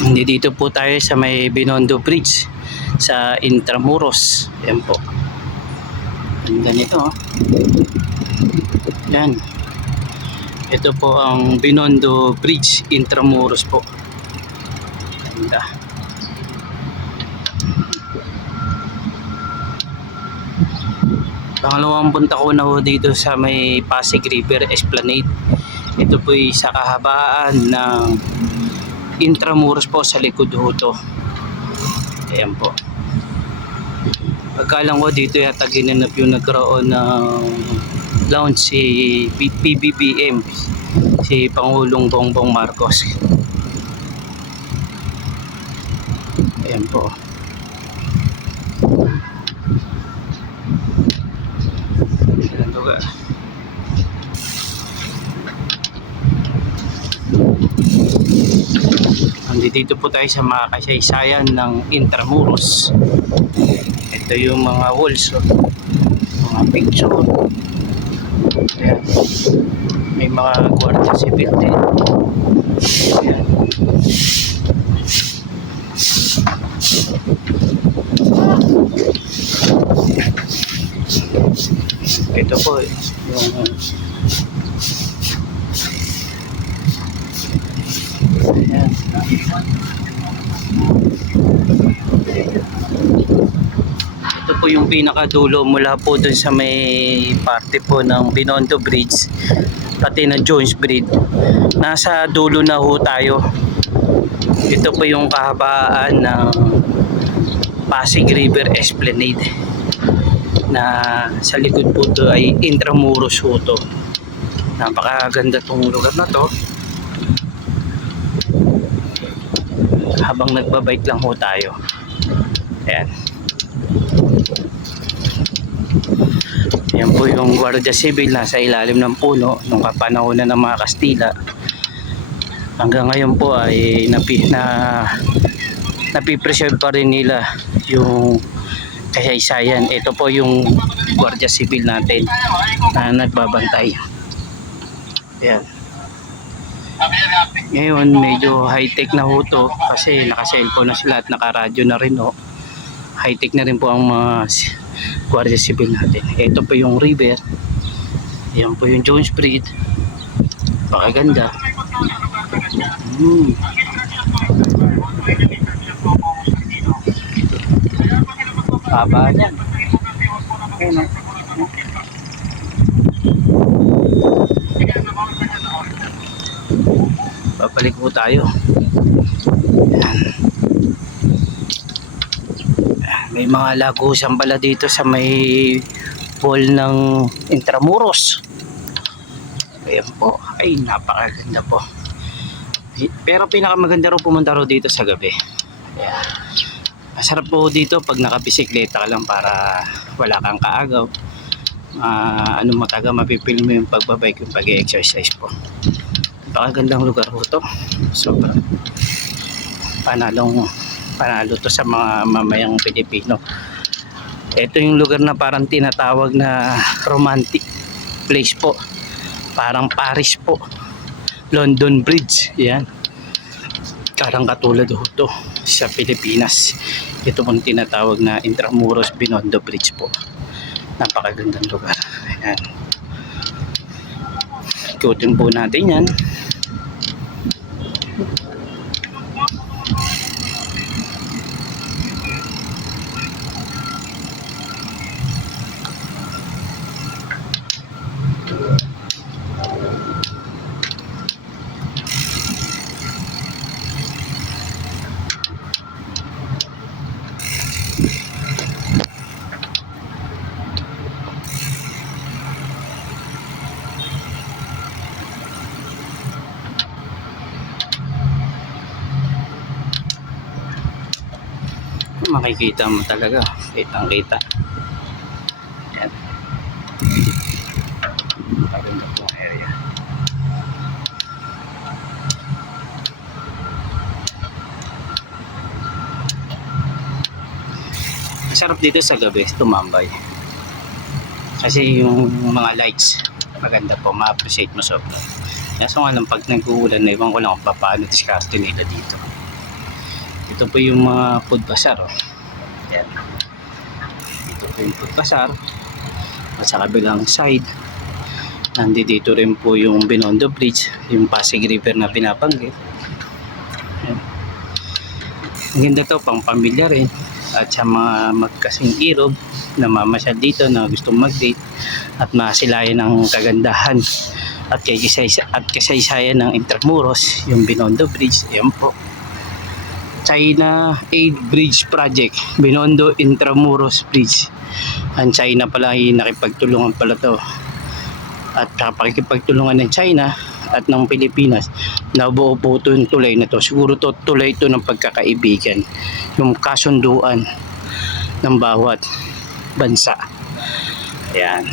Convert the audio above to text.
Hindi, dito po tayo sa may Binondo Bridge sa Intramuros. Yan po. Ganda nito, oh. Yan. Ito po ang Binondo Bridge, Intramuros po. Ganda. Pangalawang punta ko na ho dito sa may Pasig River Esplanade. Ito po ay sa kahabaan ng Intramuros po, sa likod ho to. Ayan po. Pagkalang ko dito yata ginanap yung nagkaroon ng launch si PBBM, si Pangulong Bongbong Marcos. Ayan po. Ayan po. Dito po tayo sa mga kasaysayan ng Intramuros. Ito yung mga walls, mga picture. Ayan. May mga gwardiya sibil din. Ayan. Ito po yung ayan. Ito po yung pinakadulo mula po dun sa may parte po ng Binondo Bridge pati ng Jones Bridge. Nasa dulo na ho tayo. Ito po yung kahabaan ng Pasig River Esplanade, na sa likod po to ay Intramuros ho to. Napakaganda tong lugar na to. Habang nagbabike lang ho tayo. Ayan. Ayan po yung Guardia Civil nasa ilalim ng puno nung kapanahonan ng mga Kastila. Hanggang ngayon po ay napipreserve pa rin nila yung kasaysayan. Ito po yung Guardia Civil natin na nagbabantay. Ayan. Ngayon medyo high-tech na ho to kasi naka-cellphone na sila at naka-radyo na rin ho. High-tech na rin po ang mga Guardia Civil natin. Ito po yung river. Ayan po yung Jones Bridge. Pakaganda. Haba yan. Ayan o. Babalik po tayo. Ayan. May mga lagusan pala dito sa may wall ng Intramuros. Ayan po. Ay, napakaganda po. Pero pinakamaganda rin pumunta rin dito sa gabi. Ayan. Masarap po dito pag nakabisikleta ka lang para wala kang kaagaw. Mataga mapipil mo yung pagbabike, yung pag-exercise po. Napakagandang lugar po to. Sobrang panalo to sa mga mamayang Pilipino. Ito yung lugar na parang tinatawag na romantic place po. Parang Paris po. London Bridge. Yan. Parang katulad ho to sa Pilipinas. Ito pong tinatawag na Intramuros Binondo Bridge po. Napakagandang lugar. Ayan. Ikutin po natin yan. Makikita mo talaga, kitang kita. Yan. Maganda pong area. Masarap dito sa gabi tumambay kasi yung mga lights maganda po, ma-appreciate mo sobra. Kaso nga lang pag nag-uulan na, iwan ko lang kung paano diskarte nila dito. Ito po yung mga food bazaar. Oh. Yan. Ito po yung food bazaar. At sa kabilang side, nandito rin po yung Binondo Bridge, yung Pasig River na binabanggit. Yan. Maganda to, pang pamilya rin. At sa mga magkasing irog na mamasyal dito na gustong mag-date at masilayan ng kagandahan at kasaysayan ng Intramuros, yung Binondo Bridge. Ayan po, China Aid Bridge Project, Binondo Intramuros Bridge. Ang China pala ay nakipagtulungan pala to, at pakikipagtulungan ng China at ng Pilipinas, nabuo po ito yung tulay na to. Siguro to tulay ito ng pagkakaibigan, yung kasunduan ng bawat bansa. Ayan.